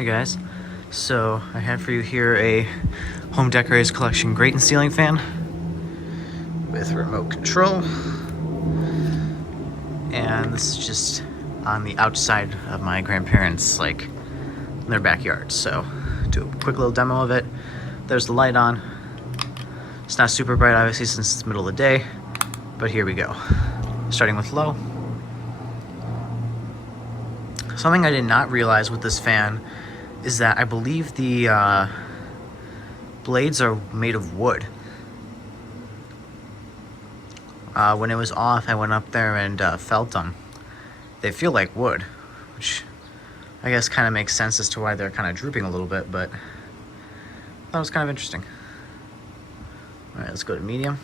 Hey guys, so I have for you here a Home Decorators Collection Grayton ceiling fan with remote control, and this is just on the outside of my grandparents', like, in their backyard. So do a quick little demo of it. There's the light on. It's not super bright obviously since it's the middle of the day, but here we go. Starting with low. Something I did not realize with this fan is that I believe the blades are made of wood. When it was off, I went up there and felt them. They feel like wood, which I guess kind of makes sense as to why they're kind of drooping a little bit, but that was kind of interesting. All right, let's go to medium.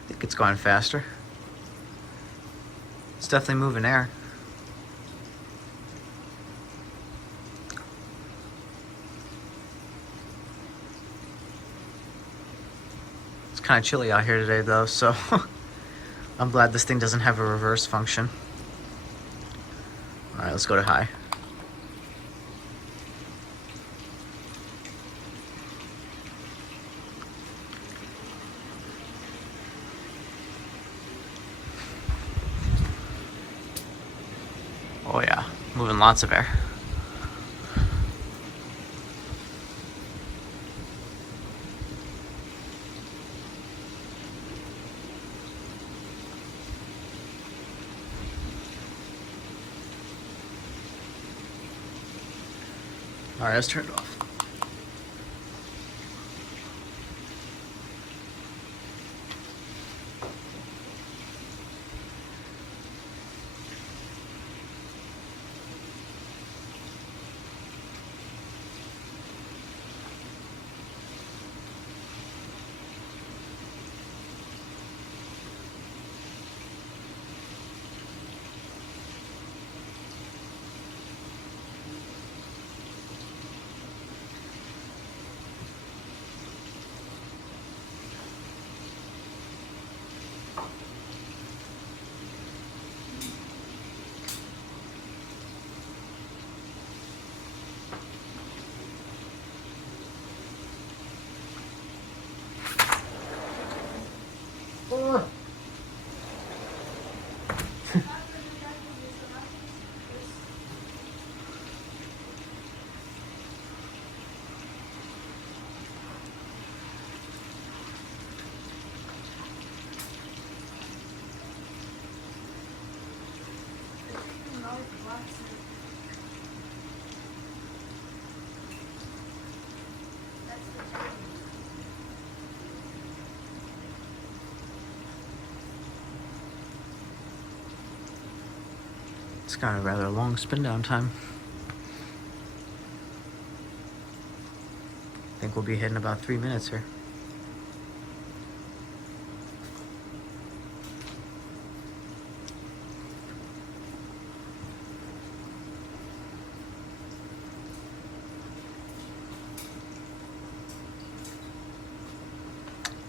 I think it's going faster. It's definitely moving air. It's kind of chilly out here today though, so I'm glad this thing doesn't have a reverse function. All right, let's go to high. Oh yeah, moving lots of air. All right, let's turn it off. It's got a rather long spin down time. I think we'll be hitting about 3 minutes here.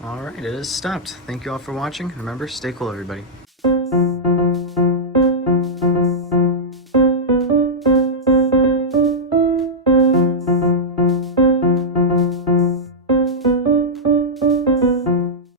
All right, it is stopped. Thank you all for watching. Remember, stay cool, everybody.